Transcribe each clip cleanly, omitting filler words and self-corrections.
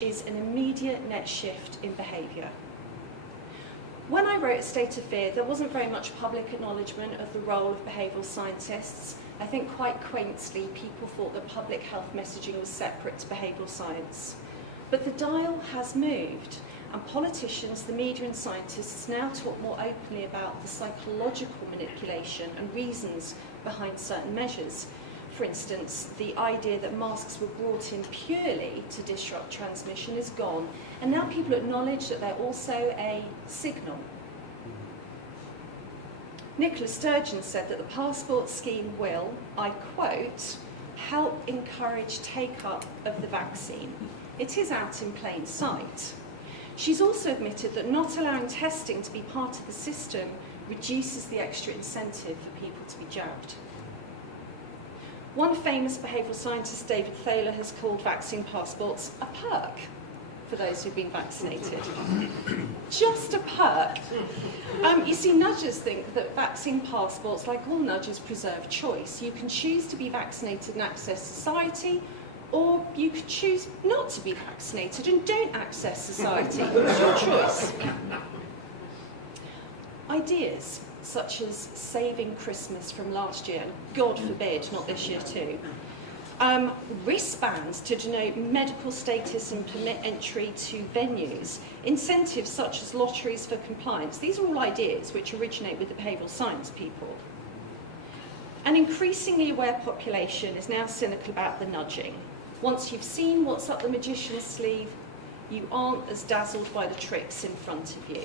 is an immediate net shift in behaviour. When I wrote A State of Fear, there wasn't very much public acknowledgement of the role of behavioural scientists. I think quite quaintly, people thought that public health messaging was separate to behavioural science. But the dial has moved, and politicians, the media and scientists now talk more openly about the psychological manipulation and reasons behind certain measures. For instance, the idea that masks were brought in purely to disrupt transmission is gone, and now people acknowledge that they're also a signal. Nicola Sturgeon said that the passport scheme will, I quote, help encourage take-up of the vaccine. It is out in plain sight. She's also admitted that not allowing testing to be part of the system reduces the extra incentive for people to be jabbed. One famous behavioural scientist, David Thaler, has called vaccine passports a perk for those who've been vaccinated. Just a perk. You see, nudgers think that vaccine passports, like all nudgers, preserve choice. You can choose to be vaccinated and access society, or you could choose not to be vaccinated and don't access society. It's your choice. Ideas such as saving Christmas from last year, God forbid, not this year too. Wristbands to denote medical status and permit entry to venues. Incentives such as lotteries for compliance. These are all ideas which originate with the behavioural science people. An increasingly aware population is now cynical about the nudging. Once you've seen what's up the magician's sleeve, you aren't as dazzled by the tricks in front of you.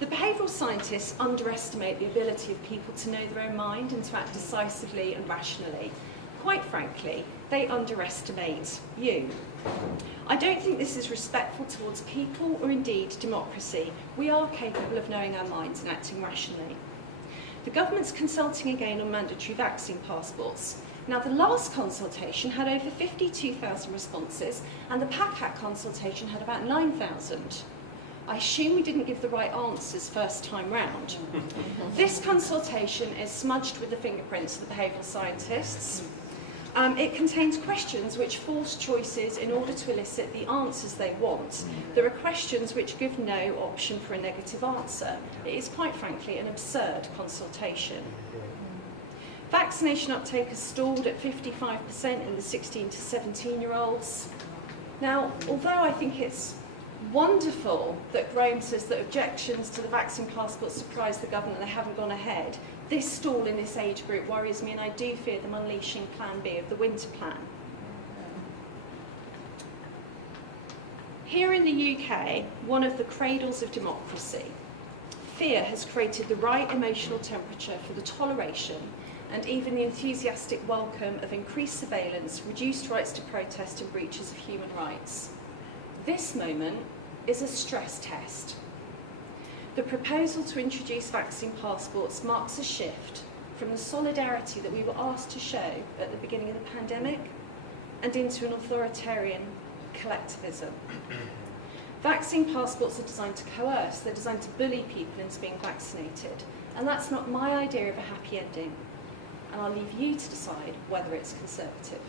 The behavioural scientists underestimate the ability of people to know their own mind and to act decisively and rationally. Quite frankly, they underestimate you. I don't think this is respectful towards people or indeed democracy. We are capable of knowing our minds and acting rationally. The government's consulting again on mandatory vaccine passports. Now, the last consultation had over 52,000 responses, and the PACAT consultation had about 9,000. I assume we didn't give the right answers first time round. This consultation is smudged with the fingerprints of the behavioural scientists. It contains questions which force choices in order to elicit the answers they want. There are questions which give no option for a negative answer. It is, quite frankly, an absurd consultation. Vaccination uptake has stalled at 55% in the 16 to 17-year-olds. Now, although I think it's wonderful that Graham says that objections to the vaccine passport surprised the government and they haven't gone ahead, this stall in this age group worries me, and I do fear them unleashing Plan B of the winter plan. Here in the UK, one of the cradles of democracy, fear has created the right emotional temperature for the toleration and even the enthusiastic welcome of increased surveillance, reduced rights to protest and breaches of human rights. This moment is a stress test. The proposal to introduce vaccine passports marks a shift from the solidarity that we were asked to show at the beginning of the pandemic and into an authoritarian collectivism. Vaccine passports are designed to coerce, they're designed to bully people into being vaccinated, and that's not my idea of a happy ending. And I'll leave you to decide whether it's conservative.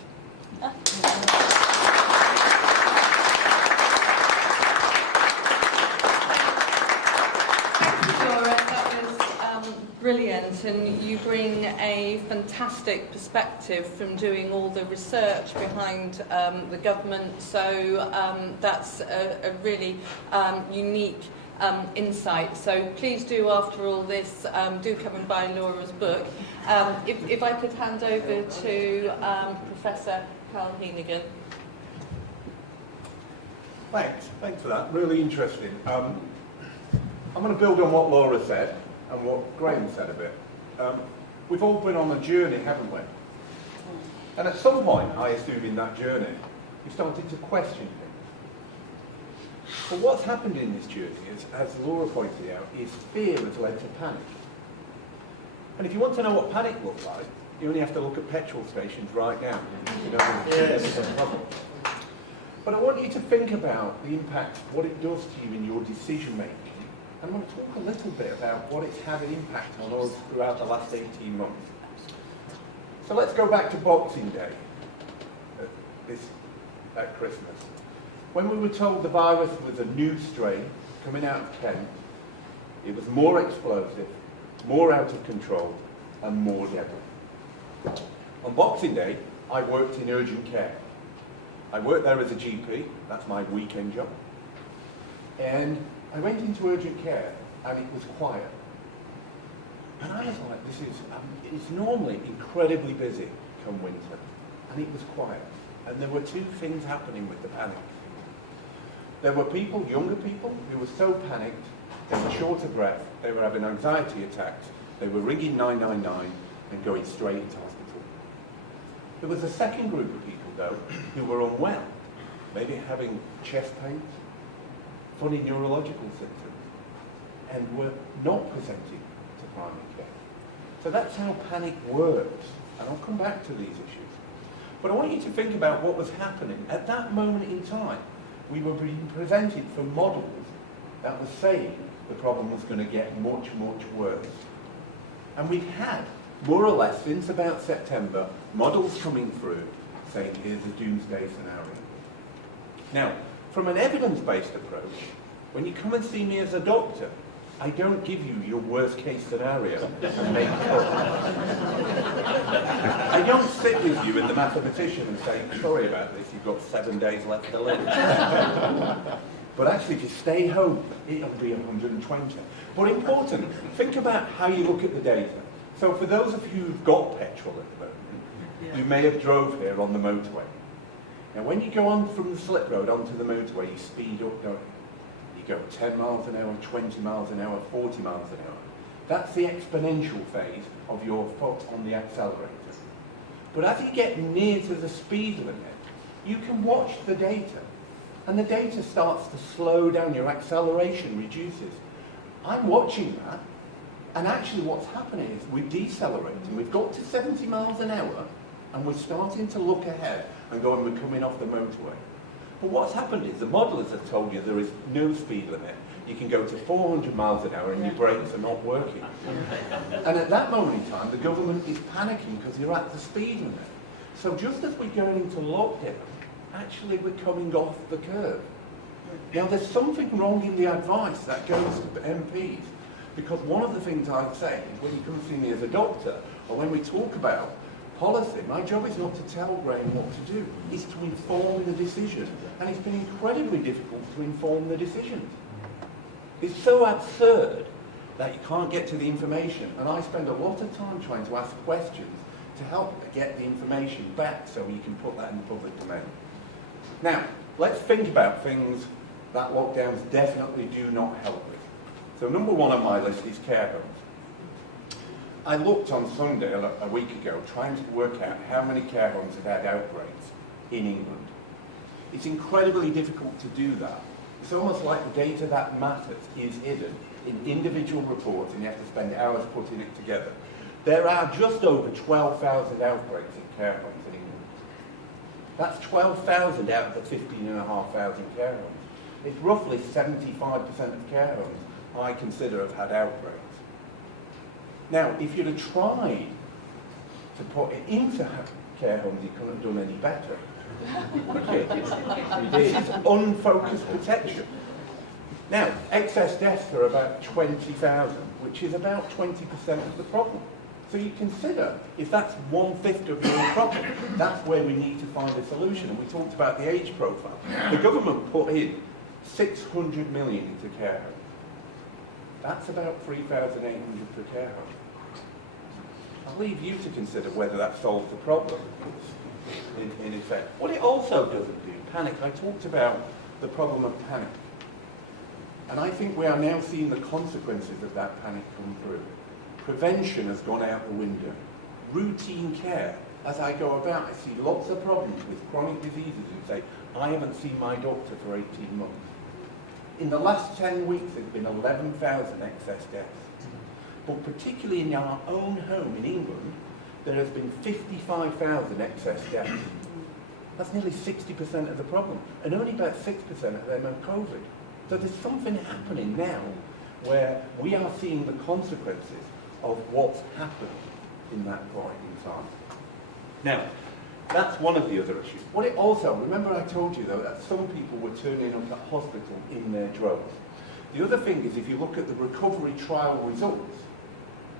Brilliant, and you bring a fantastic perspective from doing all the research behind the government, so that's a really unique insight. So please do, after all this, do come and buy Laura's book. If I could hand over to Professor Carl Hennigan. Thanks for that, really interesting. I'm going to build on what Laura said and what Graham said a bit. We've all been on a journey, haven't we? And at some point, I assume in that journey, we started to question things. But what's happened in this journey, is, as Laura pointed out, is fear has led to panic. And if you want to know what panic looks like, you only have to look at petrol stations right now. You know, yes. But I want you to think about the impact, what it does to you in your decision making. I want to talk a little bit about what it's had an impact on us throughout the last 18 months. So let's go back to Boxing Day at Christmas. When we were told the virus was a new strain coming out of Kent, it was more explosive, more out of control, and more deadly. On Boxing Day, I worked in urgent care. I worked there as a GP, that's my weekend job. And I went into urgent care, and it was quiet. And I was like, it's normally incredibly busy come winter, and it was quiet. And there were two things happening with the panic. There were people, younger people, who were so panicked, they were short of breath, they were having anxiety attacks, they were ringing 999 and going straight into hospital. There was a second group of people, though, who were unwell, maybe having chest pains, funny neurological symptoms, and were not presenting to primary care. So that's how panic works, and I'll come back to these issues. But I want you to think about what was happening. At that moment in time, we were being presented for models that were saying the problem was going to get much, much worse. And we've had, more or less, since about September, models coming through saying, here's a doomsday scenario. Now, from an evidence-based approach, when you come and see me as a doctor, I don't give you your worst-case scenario and make it up. I don't sit with you in the mathematician and say, sorry about this, you've got 7 days left to live. But actually, if you stay home, it'll be 120. But important, think about how you look at the data. So for those of you who've got petrol at the moment, you may have drove here on the motorway. Now, when you go on from the slip road onto the motorway, you speed up, don't you? You go 10 miles an hour, 20 miles an hour, 40 miles an hour. That's the exponential phase of your foot on the accelerator. But as you get near to the speed limit, you can watch the data. And the data starts to slow down, your acceleration reduces. I'm watching that, and actually what's happening is we're decelerating. We've got to 70 miles an hour, and we're starting to look ahead and going, we're coming off the motorway. But what's happened is the modelers have told you there is no speed limit. You can go to 400 miles an hour and your brakes are not working. And at that moment in time, the government is panicking because you're at the speed limit. So just as we're going into lockdown, actually we're coming off the curve. Now there's something wrong in the advice that goes to MPs, because one of the things I say is when you come see me as a doctor, or when we talk about policy, my job is not to tell Graham what to do, it's to inform the decision. And it's been incredibly difficult to inform the decisions. It's so absurd that you can't get to the information, and I spend a lot of time trying to ask questions to help get the information back so you can put that in the public domain. Now, let's think about things that lockdowns definitely do not help with. So number one on my list is care homes. I looked on Sunday a week ago trying to work out how many care homes have had outbreaks in England. It's incredibly difficult to do that. It's almost like the data that matters is hidden in individual reports and you have to spend hours putting it together. There are just over 12,000 outbreaks in care homes in England. That's 12,000 out of the 15,500 care homes. It's roughly 75% of care homes I consider have had outbreaks. Now, if you'd have tried to put it into care homes, you couldn't have done any better. It's unfocused protection. Now, excess deaths are about 20,000, which is about 20% of the problem. So you consider, if that's 1/5 of your problem, that's where we need to find a solution. And we talked about the age profile. The government put in 600 million into care homes. That's about 3,800 per care home. I'll leave you to consider whether that solves the problem, in effect. What it also doesn't do, panic. I talked about the problem of panic. And I think we are now seeing the consequences of that panic come through. Prevention has gone out the window. Routine care. As I go about, I see lots of problems with chronic diseases who say, I haven't seen my doctor for 18 months. In the last 10 weeks, there's been 11,000 excess deaths. But particularly in our own home in England, there has been 55,000 excess deaths. That's nearly 60% of the problem. And only about 6% of them are COVID. So there's something happening now where we are seeing the consequences of what's happened in that point in time. Now, That's one of the other issues. What it also, remember I told you though that some people were turning up at hospital in their droves. The other thing is, if you look at the recovery trial results,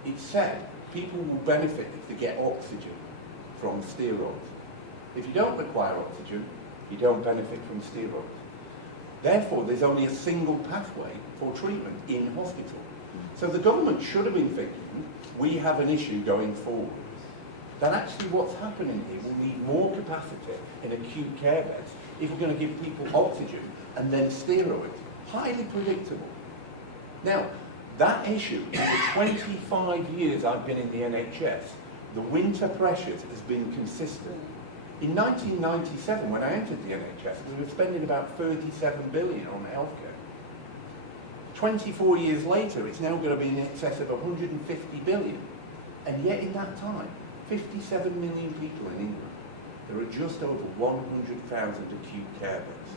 it said people will benefit if they get oxygen from steroids. If you don't require oxygen, you don't benefit from steroids. Therefore, there's only a single pathway for treatment in hospital. So the government should have been thinking, we have an issue going forward. That actually what's happening here, we'll need more capacity in acute care beds if we're going to give people oxygen and then steroids. Highly predictable. Now, that issue, in the 25 years I've been in the NHS, the winter pressures has been consistent. In 1997, when I entered the NHS, we were spending about 37 billion on healthcare. 24 years later, it's now going to be in excess of 150 billion. And yet in that time, 57 million people in England, there are just over 100,000 acute care beds.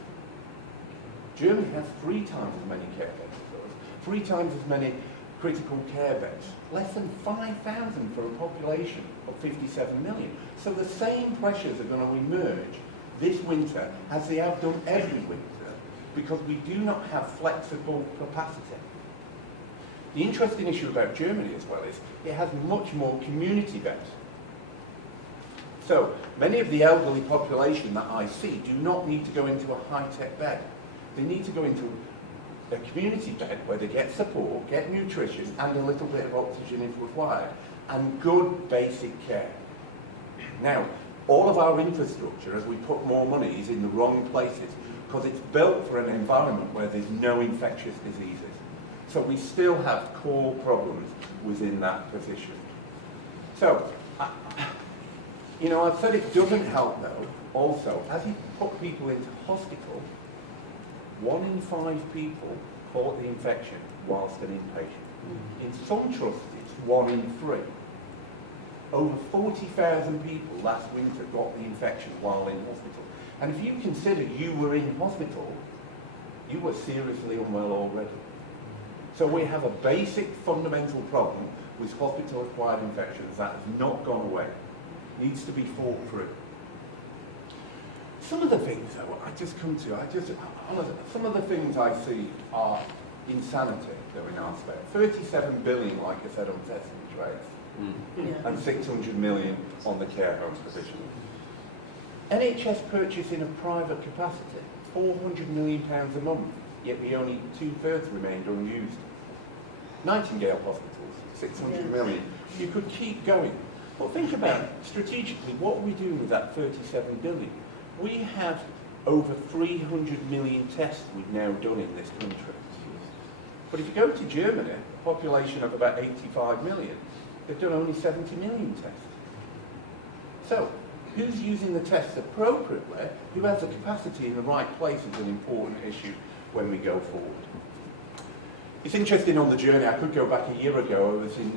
Germany has 3 times as many care beds as us, 3 times as many critical care beds, less than 5,000 for a population of 57 million. So the same pressures are going to emerge this winter as they have done every winter, because we do not have flexible capacity. The interesting issue about Germany as well is it has much more community beds. So many of the elderly population that I see do not need to go into a high-tech bed. They need to go into a community bed where they get support, get nutrition and a little bit of oxygen if required, and good basic care. Now, all of our infrastructure, as we put more money, is in the wrong places because it's built for an environment where there's no infectious diseases. So we still have core problems within that position. So, you know, I've said it doesn't help though, also, as you put people into hospital, 1 in 5 people caught the infection whilst an inpatient. In some trusts, it's 1 in 3. Over 40,000 people last winter got the infection while in hospital. And if you consider you were in hospital, you were seriously unwell already. So we have a basic fundamental problem with hospital-acquired infections that has not gone away. Needs to be fought through. Some of the things, though, I just come to, some of the things I see are insanity, though, in our space. 37 billion, like I said, on testing trays, and 600 million on the care home provision. NHS purchasing of private capacity, £400 million a month, yet we only 2/3 remained unused. Nightingale hospitals, 600 million. You could keep going. But think about, strategically, what are we doing with that 37 billion? We have over 300 million tests we've now done in this country. But if you go to Germany, a population of about 85 million, they've done only 70 million tests. So, who's using the tests appropriately? Who has the capacity in the right place is an important issue when we go forward. It's interesting on the journey, I could go back a year ago, I was in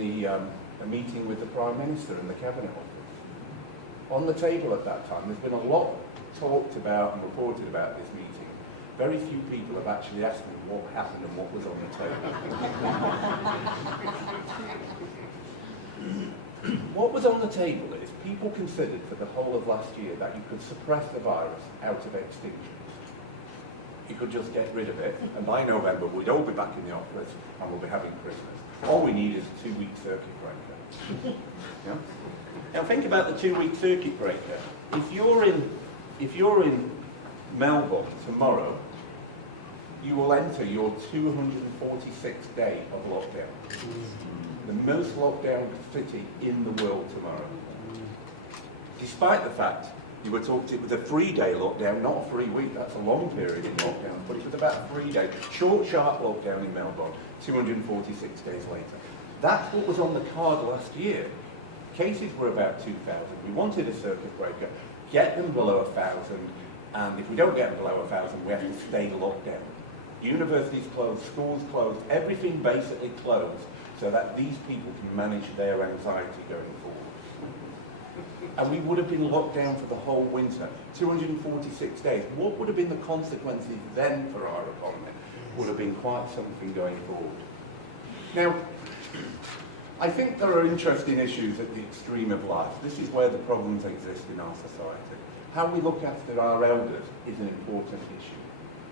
a meeting with the Prime Minister in the Cabinet Office. On the table at that time, there's been a lot talked about and reported about this meeting. Very few people have actually asked me what happened and what was on the table. What was on the table is people considered for the whole of last year that you could suppress the virus out of extinction. You could just get rid of it, and by November we'd all be back in the office and we'll be having Christmas. All we need is a 2-week circuit breaker. Yeah? Now think about the 2-week circuit breaker. If you're in Melbourne tomorrow, you will enter your 246th day of lockdown. The most lockdown city in the world tomorrow. Despite the fact you were talking, it was a 3-day lockdown, not a 3-week, that's a long period in lockdown, but it was about 3 days. Short, sharp lockdown in Melbourne, 246 days later. That's what was on the card last year. Cases were about 2,000. We wanted a circuit breaker, get them below 1,000, and if we don't get them below 1,000, we have to stay locked down. Universities closed, schools closed, everything basically closed, so that these people can manage their anxiety going forward. And we would have been locked down for the whole winter, 246 days. What would have been the consequences then for our economy? Would have been quite something going forward. Now, I think there are interesting issues at the extreme of life. This is where the problems exist in our society. How we look after our elders is an important issue.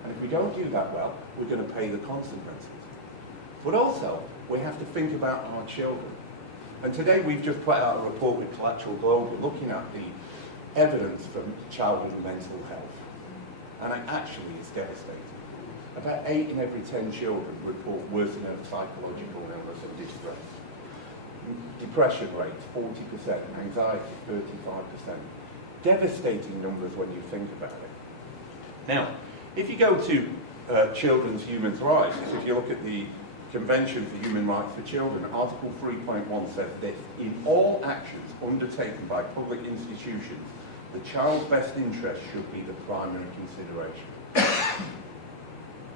And if we don't do that well, we're going to pay the consequences. But also, we have to think about our children. And today we've just put out a report with Collateral Global looking at the evidence for childhood mental health. And it actually is devastating. About 8 in every 10 children report worsening of psychological illness and distress. Depression rate, 40%, anxiety, 35%. Devastating numbers when you think about it. Now, if you go to children's human rights, if you look at the Convention for Human Rights for Children, Article 3.1 says this: in all actions undertaken by public institutions, the child's best interest should be the primary consideration.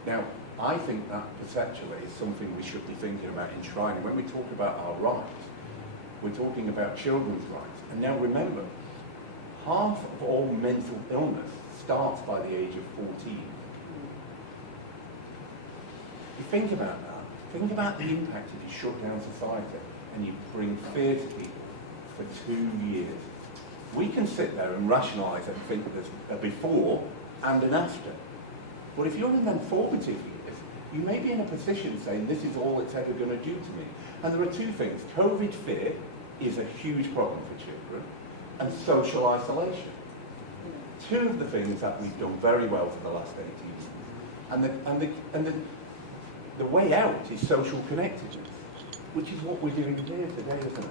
Now, I think that perceptually is something we should be thinking about enshrining. When we talk about our rights, we're talking about children's rights. And now remember, half of all mental illness starts by the age of 14. You think about that. Think about the impact if you shut down society and you bring fear to people for 2 years. We can sit there and rationalise and think there's a before and an after. But if you're in them formative years, you may be in a position saying this is all it's ever going to do to me. And there are two things. COVID fear is a huge problem for children, and social isolation. Two of the things that we've done very well for the last 18 years. The way out is social connectedness, which is what we're doing here today, isn't it?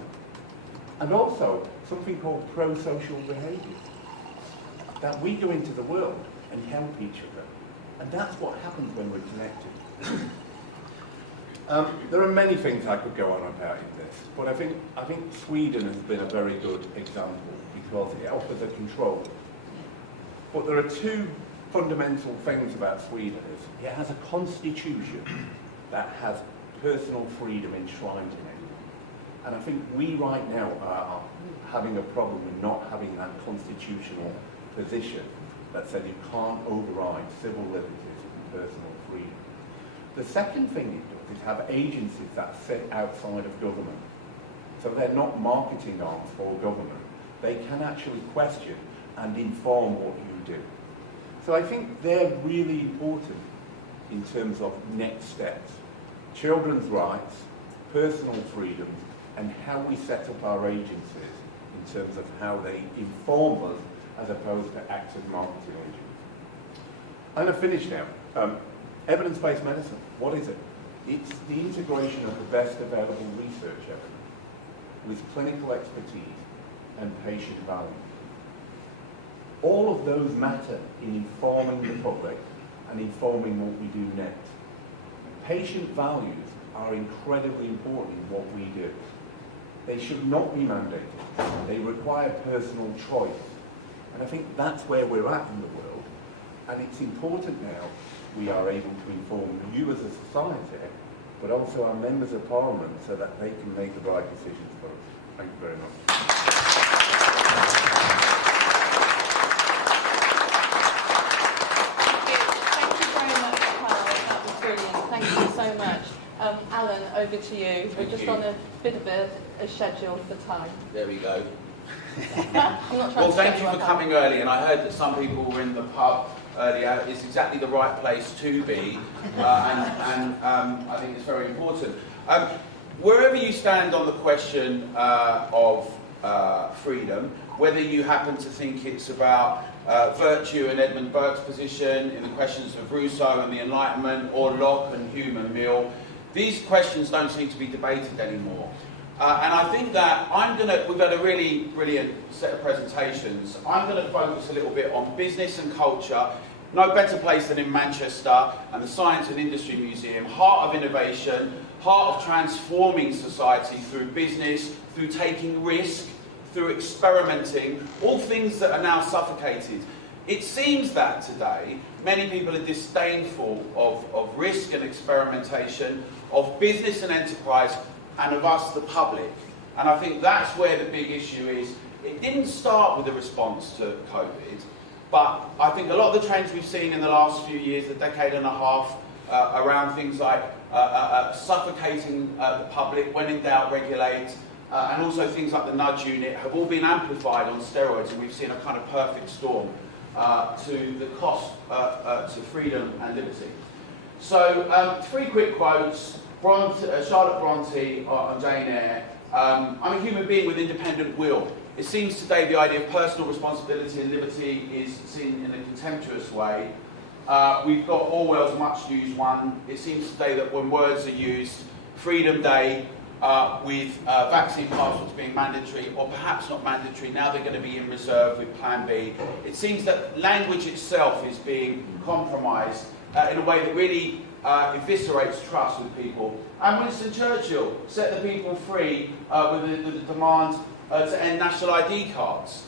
And also something called pro-social behaviour, that we go into the world and help each other. And that's what happens when we're connected. There are many things I could go on about in this, but I think Sweden has been a very good example because it offers a control. But there are two fundamental things about Sweden. Is it has a constitution that has personal freedom enshrined in it. And I think we right now are having a problem with not having that constitutional position that said you can't override civil liberties and personal freedom. The second thing it does is have agencies that sit outside of government. So they're not marketing arms for government. They can actually question and inform what you do. So I think they're really important in terms of next steps. Children's rights, personal freedoms, and how we set up our agencies in terms of how they inform us as opposed to active marketing agents. I'm going to finish now. Evidence-based medicine, what is it? It's the integration of the best available research evidence with clinical expertise and patient value. All of those matter in informing the public and informing what we do next. Patient values are incredibly important in what we do. They should not be mandated. They require personal choice. And I think that's where we're at in the world. And it's important now we are able to inform you as a society, but also our members of parliament so that they can make the right decisions for us. Thank you very much. So much. Alan, over to you. We're just on a bit of a schedule for time. There we go. I'm not trying Well, to thank you for coming early, and I heard that some people were in the pub earlier. It's exactly the right place to be, and I think it's very important. Wherever you stand on the question of freedom, whether you happen to think it's about virtue and Edmund Burke's position in the questions of Rousseau and the Enlightenment, or Locke and Hume and Mill, these questions don't seem to be debated anymore. And I think that we've had a really brilliant set of presentations. I'm going to focus a little bit on business and culture. No better place than in Manchester and the Science and Industry Museum, heart of innovation, heart of transforming society through business, through taking risk, through experimenting, all things that are now suffocated. It seems that today many people are disdainful of risk and experimentation, of business and enterprise, and of us, the public. And I think that's where the big issue is. It didn't start with a response to COVID, but I think a lot of the trends we've seen in the last few years, a decade and a half, around things like suffocating the public, when in doubt, regulate, and also things like the nudge unit have all been amplified on steroids, and we've seen a kind of perfect storm to the cost to freedom and liberty. So, 3 quick quotes. Charlotte Bronte on Jane Eyre. I'm a human being with independent will. It seems today the idea of personal responsibility and liberty is seen in a contemptuous way. We've got Orwell's much used one. It seems today that when words are used, Freedom Day, with vaccine passports being mandatory, or perhaps not mandatory, now they're going to be in reserve with Plan B. It seems that language itself is being compromised in a way that really eviscerates trust with people. And Winston Churchill set the people free with the demand to end national ID cards.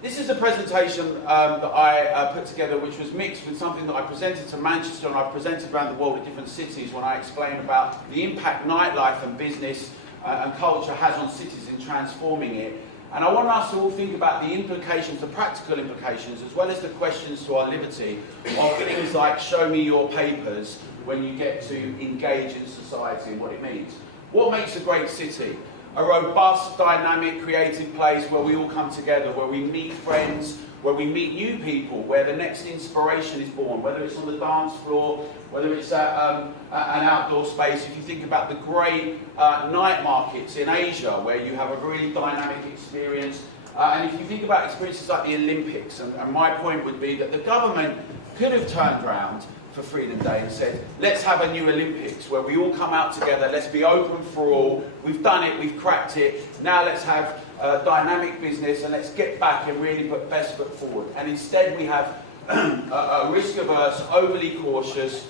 This is a presentation that I put together, which was mixed with something that I presented to Manchester and I've presented around the world at different cities when I explain about the impact nightlife and business and culture has on cities in transforming it. And I want us to all think about the implications, the practical implications, as well as the questions to our liberty of things like show me your papers when you get to engage in society and what it means. What makes a great city? A robust, dynamic, creative place where we all come together, where we meet friends, where we meet new people, where the next inspiration is born, whether it's on the dance floor, whether it's at an outdoor space. If you think about the great night markets in Asia, where you have a really dynamic experience, and if you think about experiences like the Olympics, and my point would be that the government could have turned around for Freedom Day and said, let's have a new Olympics where we all come out together, let's be open for all, we've done it, we've cracked it, now let's have dynamic business and let's get back and really put best foot forward. And instead we have a risk-averse, overly cautious,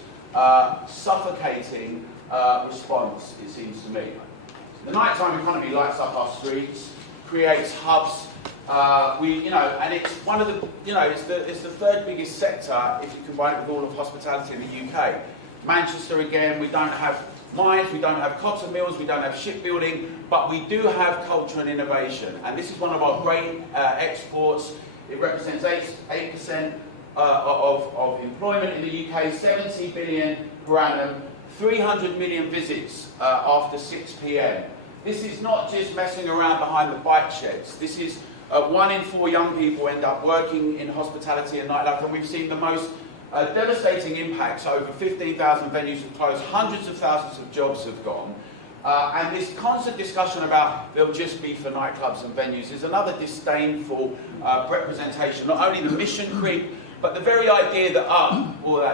suffocating response, it seems to me. The nighttime economy lights up our streets, creates hubs. And it's one of the, it's the 3rd biggest sector if you combine it with all of hospitality in the UK. Manchester, again, we don't have mines, we don't have cotton mills, we don't have shipbuilding, but we do have culture and innovation. And this is one of our great exports. It represents 8% of employment in the UK, 70 billion per annum, 300 million visits after 6 p.m. This is not just messing around behind the bike sheds. This is 1 in 4 young people end up working in hospitality and nightlife, and we've seen the most devastating impacts. Over 15,000 venues have closed, hundreds of thousands of jobs have gone, and this constant discussion about they'll just be for nightclubs and venues is another disdainful representation, not only the mission creep, but the very idea that,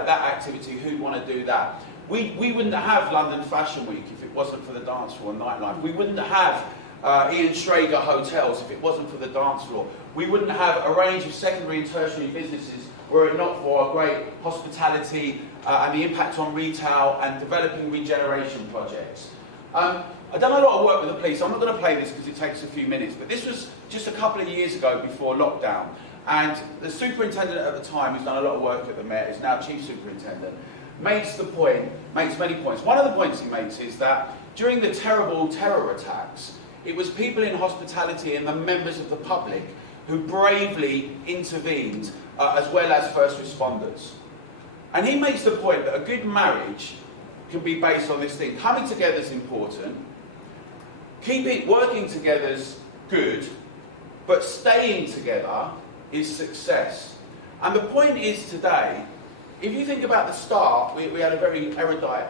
that activity, who'd want to do that? We wouldn't have London Fashion Week if it wasn't for the dance floor and nightlife. We wouldn't have Ian Schrager hotels if it wasn't for the dance floor. We wouldn't have a range of secondary and tertiary businesses were it not for our great hospitality and the impact on retail and developing regeneration projects. I've done a lot of work with the police. I'm not going to play this because it takes a few minutes, but this was just a couple of years ago before lockdown. And the superintendent at the time, who's done a lot of work at the Met, is now chief superintendent, makes many points. One of the points he makes is that during the terrible terror attacks, it was people in hospitality and the members of the public who bravely intervened, as well as first responders. And he makes the point that a good marriage can be based on this thing. Coming together is important, working together is good, but staying together is success. And the point is today, if you think about the start, we had a very erudite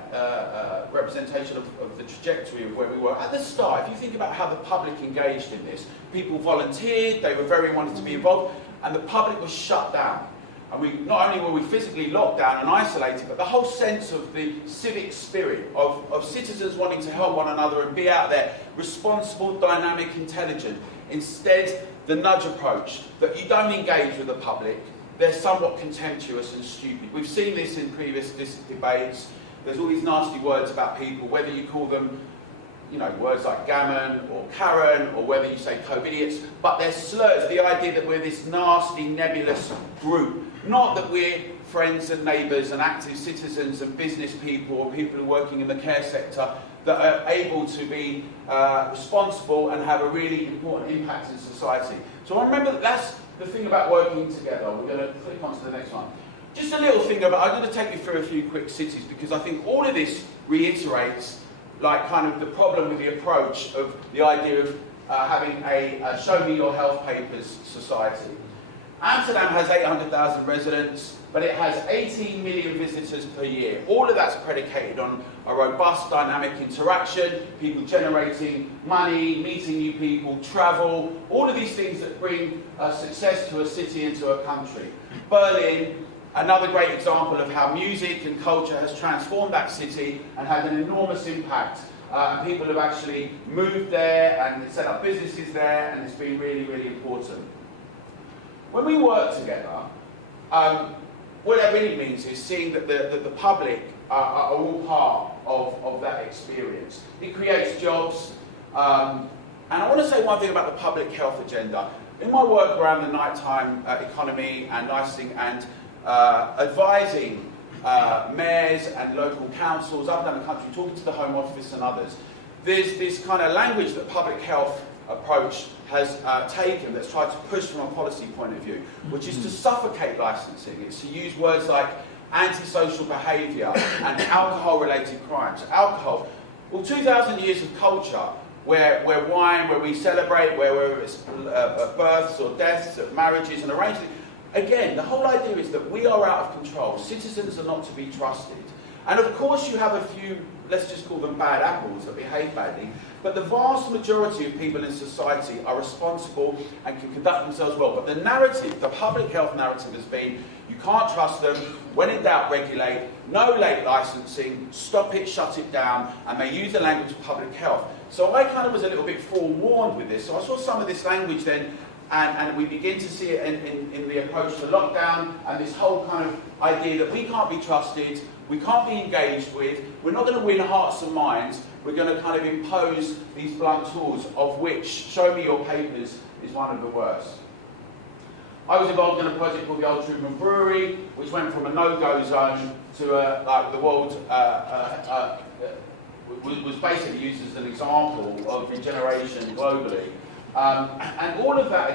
representation of the trajectory of where we were. At the start, if you think about how the public engaged in this, people volunteered, they were very wanted to be involved, and the public was shut down. And not only were we physically locked down and isolated, but the whole sense of the civic spirit of citizens wanting to help one another and be out there, responsible, dynamic, intelligent. Instead, the nudge approach, that you don't engage with the public, they're somewhat contemptuous and stupid. We've seen this in previous debates. There's all these nasty words about people, whether you call them, words like gammon or Karen, or whether you say co-idiots, but they're slurs, the idea that we're this nasty, nebulous group. Not that we're friends and neighbours and active citizens and business people or people who are working in the care sector that are able to be responsible and have a really important impact in society. So I remember that's the thing about working together. We're going to click on to the next one. Just a little thing about, I'm going to take you through a few quick cities because I think all of this reiterates like kind of the problem with the approach of the idea of having a show me your health papers society. Amsterdam has 800,000 residents, but it has 18 million visitors per year. All of that's predicated on a robust dynamic interaction, people generating money, meeting new people, travel, all of these things that bring success to a city and to a country. Berlin, another great example of how music and culture has transformed that city and had an enormous impact. And people have actually moved there and set up businesses there, and it's been really, really important. When we work together, what that really means is seeing that the public are all part of that experience. It creates jobs. And I want to say one thing about the public health agenda. In my work around the nighttime economy and licensing and advising mayors and local councils up and down the country, talking to the Home Office and others, there's this kind of language that public health approach has taken that's tried to push from a policy point of view, which is to suffocate licensing. It's to use words like antisocial behaviour and alcohol-related crimes. Alcohol, well, 2,000 years of culture where wine, where we celebrate, where it's births or deaths of marriages and arrangements. Again, the whole idea is that we are out of control. Citizens are not to be trusted. And of course you have a few, let's just call them bad apples that behave badly, but the vast majority of people in society are responsible and can conduct themselves well. But the narrative, the public health narrative has been, you can't trust them, when in doubt regulate, no late licensing, stop it, shut it down, and they use the language of public health. So I kind of was a little bit forewarned with this. So I saw some of this language then, and we begin to see it in the approach to lockdown, and this whole kind of idea that we can't be trusted, we can't be engaged with, we're not going to win hearts and minds, we're going to kind of impose these blunt tools, of which show me your papers is one of the worst. I was involved in a project called the Old Truman Brewery, which went from a no-go zone to like the world was basically used as an example of regeneration globally. And all of that, again,